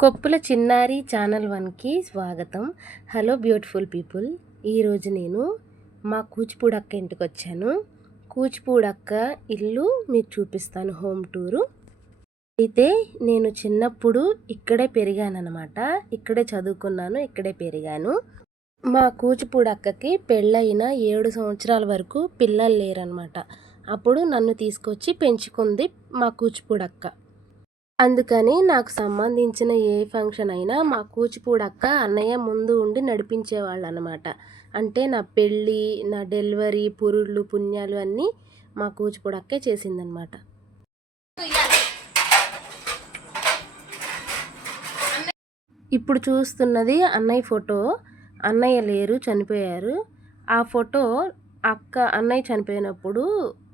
కొప్పుల చిన్నారి ఛానల్ వన్కి స్వాగతం. Hello beautiful people. ఈరోజు నేను మా కూచిపూడి అక్క ఇంటికి వచ్చాను. కూచిపూడి అక్క ఇల్లు మీకు చూపిస్తాను హోమ్ టూరు. అయితే నేను చిన్నప్పుడు ఇక్కడే పెరిగానమాట ఇక్కడే చదువుకున్నాను ఇక్కడే పెరిగాను. మా కూచిపూడి అక్కకి పెళ్ళయిన ఏడు సంవత్సరాల వరకు పిల్లలు లేరనమాట అప్పుడు నన్ను తీసుకొచ్చి పెంచుకుంది మా కూచిపూడి అక్క. అందుకని నాకు సంబంధించిన ఏ ఫంక్షన్ అయినా మా కూచిపూడక్క అన్నయ్య ముందు ఉండి నడిపించేవాళ్ళు అనమాట అంటే నా పెళ్ళి నా డెలివరీ పురుళ్ళు పుణ్యాలు అన్నీ మా కూచిపూడక్కే చేసిందనమాట. ఇప్పుడు చూస్తున్నది అన్నయ్య ఫోటో. అన్నయ్య లేరు చనిపోయారు. ఆ ఫోటో అక్క అన్నయ్య చనిపోయినప్పుడు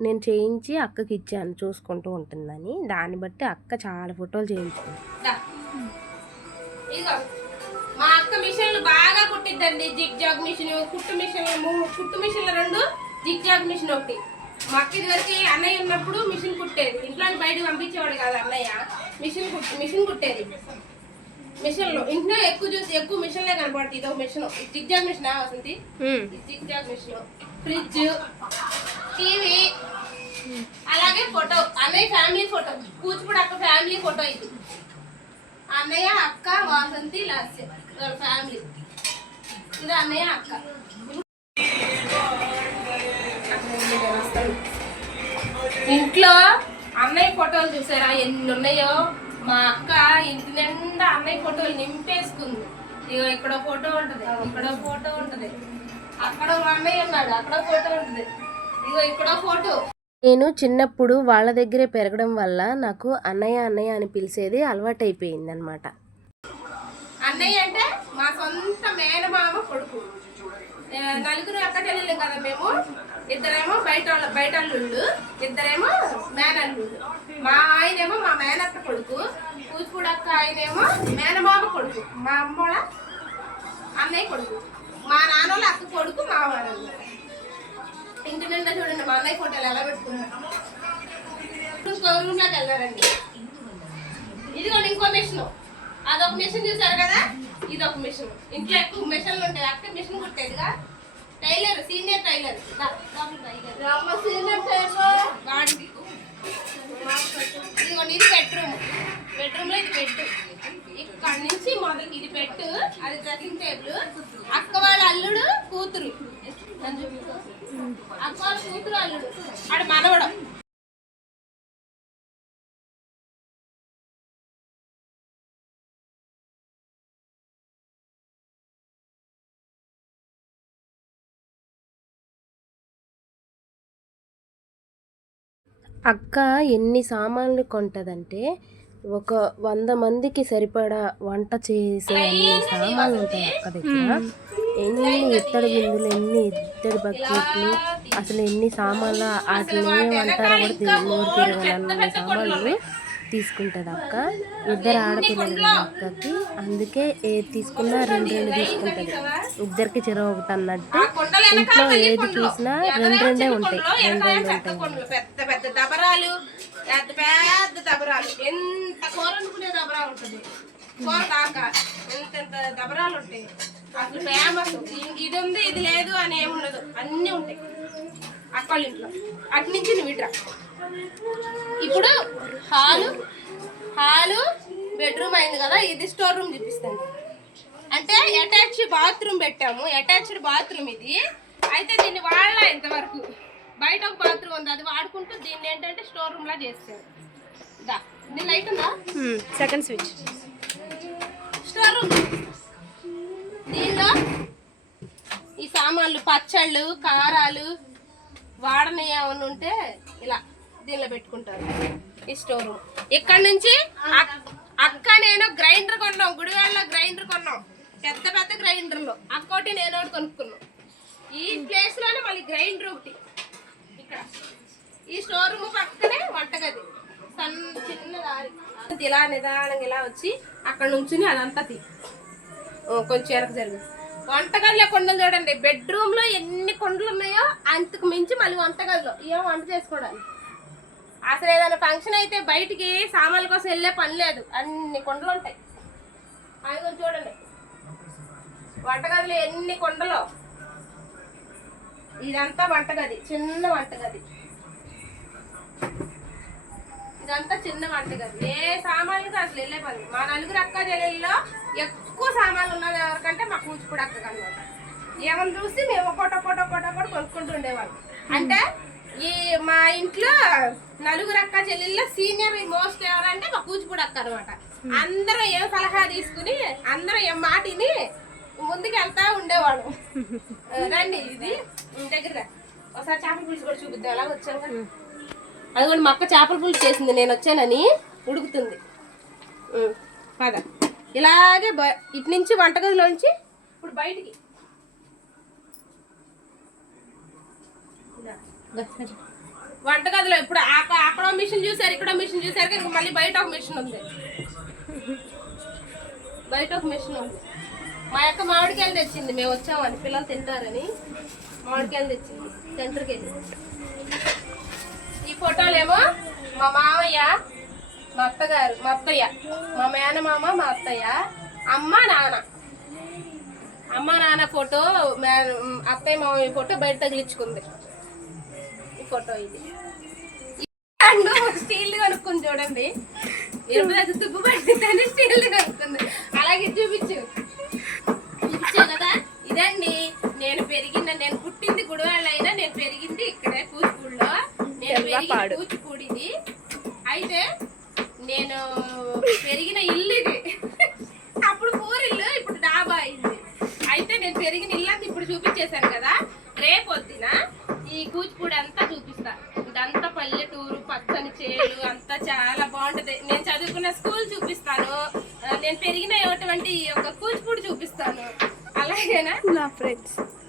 నేను చేయించి అక్కకి ఇచ్చాను చూసుకుంటూ ఉంటుందని. దాన్ని బట్టి అక్క చాలా ఫోటోలు చేయించుకుంది. మా అక్క మిషన్లు బాగా కుట్టిద్దండి. జిగ్ జాగ్ మిషన్ కుట్టు మిషన్ కుట్టు మిషన్లు రెండు జిగ్ జాగ్ మిషన్ ఒకటి. మా అక్క ఇదివరకు అన్నయ్య ఉన్నప్పుడు మిషన్ కుట్టేది. ఇంట్లో బయటకు పంపించేవాడు కాదు అన్నయ్య. మిషన్ కుట్ మిషన్ కుట్టేది. మిషన్లు. ఇంట్లో ఎక్కువ చూసి ఎక్కువ మిషన్లే కనపడుతుంది ఇదో మిషన్. జిగ్ జాగ్ మిషన్ వస్తుంది zig zag machine. Fridge TV అలాగే ఫోటో. అన్నయ్య ఫ్యామిలీ ఫోటో. కూచిపూడి అక్క ఫ్యామిలీ ఫోటో ఇది. అన్నయ్య అక్క వాసంతి లాస్య. వాళ్ళ ఫ్యామిలీ. ఇది అన్నయ్య అక్క. ఇంట్లో అన్నయ్య ఫోటోలు చూసారా? ఎన్ని ఉన్నాయో? మా అక్క ఇంటి నిండా అన్నయ్య ఫోటోలు నింపేసుకుంది. ఇగో ఇక్కడ ఫోటో ఉంటది ఇక్కడ ఫోటో ఉంటది. అక్కడ అన్నయ్య ఉన్నాడు అక్కడ ఫోటో ఉంటది. ఇగో ఇక్కడ ఫోటో. నేను చిన్నప్పుడు వాళ్ళ దగ్గరే పెరగడం వల్ల నాకు అన్నయ్య అన్నయ్య అని పిలిచేది అలవాటైపోయింది అనమాట అన్నయ్య అంటే మా సొంత మేనమామ కొడుకు. నలుగురు అక్క చెల్లెలు కదా మేము. ఇద్దరేమో బయట బయట అల్లుళ్ళు. ఇద్దరేమో మేనల్లుళ్ళు మా ఆయనేమో మా మేనత్త కొడుకు. కూచిపూడి అక్క ఆయనేమో మేనమామ కొడుకు. మా అమ్మోళ్ళ అన్నయ్య కొడుకు. మా నాన్నోళ్ళ అక్క కొడుకు మా వాళ్ళు ఇంటి నిండా చూడండి మా అన్నయ్య ఫోటోలు ఎలా పెట్టుకున్నాను ఇంకో రూమ్లోకి వెళ్ళారండి ఇదిగోండి ఇంకో మిషన్ అదొక మిషన్ చూసారు కదా? ఇది ఒక మిషన్. ఇంట్లో ఎక్కువ మిషన్లు ఉంటాయి అక్క machine కుట్టేదిగా tailor senior tailor. Senior tailor. గాడి ఇదిగోండి ఇది బెడ్రూమ్. బెడ్రూమ్లో ఇది బెడ్. ఇక్కడ నుంచి మొదలు ఇది పెట్టు అది డ్రెస్సింగ్ టేబుల్. అక్క వాళ్ళ అల్లుడు కూతురు. అక్క వాళ్ళ కూతురు అల్లుడు. ఆడు అక్క ఎన్ని సామాన్లు కొంటదంటే ఒక వంద మందికి సరిపడా వంట చేసే అన్ని సామాన్లు ఉంటాయి అక్క దగ్గర. ఎన్ని ఇత్తడి బిందులు ఎన్ని ఇత్తడి బకెట్లు అసలు ఎన్ని సామాన్లు వాటిని ఏమంటారో కూడా తిరగనన్ని సామాన్లు తీసుకుంటది అక్క ఇద్దరు ఆడపిల్లలు అక్కకి. అందుకే ఏది తీసుకున్నా రెండు రెండు తీసుకుంటది. ఇద్దరికి చెరవ ఒకటి అన్నట్టు. ఇంట్లో ఏది చూసినా రెండు రెండే ఉంటాయి. రెండు రెండు ఉంటాయి. పెద్ద పెద్ద దబరాలు. పెద్ద పెద్ద దబరాలు. ఎంత కూర అనుకునే ఉంటుంది? కూర దాకా ఎంత ఎంత దబరాలు ఉంటాయి? అసలు ఫేమస్. ఇది ఉంది ఇది లేదు అని ఏముండదు. అన్నీ ఉంటాయి. అక్కళ్ళ ఇంట్లో. అటు నుంచి నువ్వు ఇప్పుడు హాలు హాలు బెడ్రూమ్ అయింది కదా ఇది స్టోర్ రూమ్ చూపిస్తాను. అంటే అటాచ్ బాత్రూమ్ పెట్టాము అటాచ్డ్ బాత్రూమ్ ఇది. అయితే దీన్ని వాడలా ఇంతవరకు? బయట ఒక బాత్రూమ్ ఉంది అది వాడుకుంటూ దీన్ని ఏంటంటే స్టోర్ రూమ్ లా చేస్తారు దా దీని లైట్ ఉందా? సెకండ్ స్విచ్ స్టోర్ రూమ్ దీనిలో ఈ సామాన్లు పచ్చళ్ళు కారాలు వాడని ఏమైనా ఉంటే ఇలా. దీనిలో పెట్టుకుంటారు. ఈ స్టోర్ రూమ్. ఇక్కడ నుంచి అక్క నేను గ్రైండర్ కొన్నాం గుడివాడలో గ్రైండర్ కొన్నాం. పెద్ద పెద్ద గ్రైండర్లు. అక్కోటి నేను ఒకటి కొనుక్కున్నాం. ఈ ప్లేస్లోనే మళ్ళీ గ్రైండర్ ఒకటి. ఇక్కడ. ఈ స్టోర్ రూమ్ పక్కనే వంటగది. సన్న చిన్న దారి. ఇలా నిదానంగా ఇలా వచ్చి అక్కడ నుంచి అదంతా తీ కొంచెం వెనక జరుగు. వంటగదిలో కొండలు చూడండి. బెడ్రూమ్లో ఎన్ని కొండలు ఉన్నాయో అంతకు మించి మళ్ళీ వంటగదిలో. ఏం వంట చేసుకోవడానికి? అసలు ఏదైనా ఫంక్షన్ అయితే బయటికి సామాన్ల కోసం వెళ్ళే పని లేదు. అన్ని కొండలు ఉంటాయి. అది చూడండి. వంటగదిలో ఎన్ని కొండలు? ఇదంతా వంటగది చిన్న వంటగది. ఇదంతా చిన్న వంటగది. ఏ సామాన్లు అసలు వెళ్ళే పని మా నలుగురు అక్క చెల్లెల్లో ఎక్కువ సామాన్లు ఉన్నది ఎవరికంటే మా కూచిపూడి అక్క అనమాట ఏమని చూసి మేము ఒకటి ఒకటి ఒకటి ఒకటి కొనుక్కుంటూ ఉండేవాళ్ళం. అంటే ఈ మా ఇంట్లో నలుగురు అక్క చెల్లెల్లో సీనియర్ మోస్ట్ ఎవరంటే మా కూచిపూడి అక్క అనమాట అందరూ ఏం సలహా తీసుకుని అందరూ ఏం మాటిని ముందుకు వెళ్తా ఉండేవాడు. రండి ఇది దగ్గర ఒకసారి చేపల పులుసు కూడా చూపిద్దాం ఎలా వచ్చాము అది కూడా మా అక్క చేపల పులుసు చేసింది నేను వచ్చానని ఉడుకుతుంది. ఉం, పద. ఇలాగే బ- ఇటు నుంచి వంటగదిలోంచి ఇప్పుడు బయటికి. వంటగదిలో ఇప్పుడు అక్కడ మిషన్ చూసారు ఇక్కడ మిషన్ చూసారు కదా, ఇంక మళ్ళీ బయట ఒక మిషన్ ఉంది. బయట ఒక మిషన్ ఉంది. మా యొక్క మామిడికాయలు తెచ్చింది మేము వచ్చామని. పిల్లలు తింటారని మామిడికాయలు తెచ్చింది సెంటర్కి వెళ్ళి. ఈ ఫోటోలేమో మా మామయ్య మా అత్తగారు మా అత్తయ్య మా మేనమామ మా అత్తయ్య అమ్మ నాన్న. అమ్మ నాన్న ఫోటో మే- అత్తయ్య మామయ్య ఫోటో బయట తగిలించుకుంది. ఫోటో ఇది. అండ్ స్టీల్ కనుక్కుంది చూడండి. ఇరవై తుప్పు పట్టిందని స్టీల్ కనుక్కుంది. అలాగే చూపించు. చూపించా కదా? ఇదండి. నేను పెరిగిన నేను పుట్టింది గుడివాళ్ళ అయినా నేను పెరిగింది ఇక్కడే కూచిపూడిలో. నేను పెరిగిన కూచిపూడిది. అయితే నేను పెరిగిన ఇల్లు ఇది. అప్పుడు పూరిల్లు ఇప్పుడు డాబా అయింది అయితే నేను పెరిగిన ఇల్లు ఇప్పుడు చూపించేశాను కదా. రేపొద్దున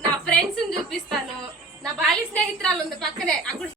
నా ఫ్రెండ్స్ చూపిస్తాను. నా బాల్య స్నేహితురాలు ఉంది పక్కనే. అక్కడ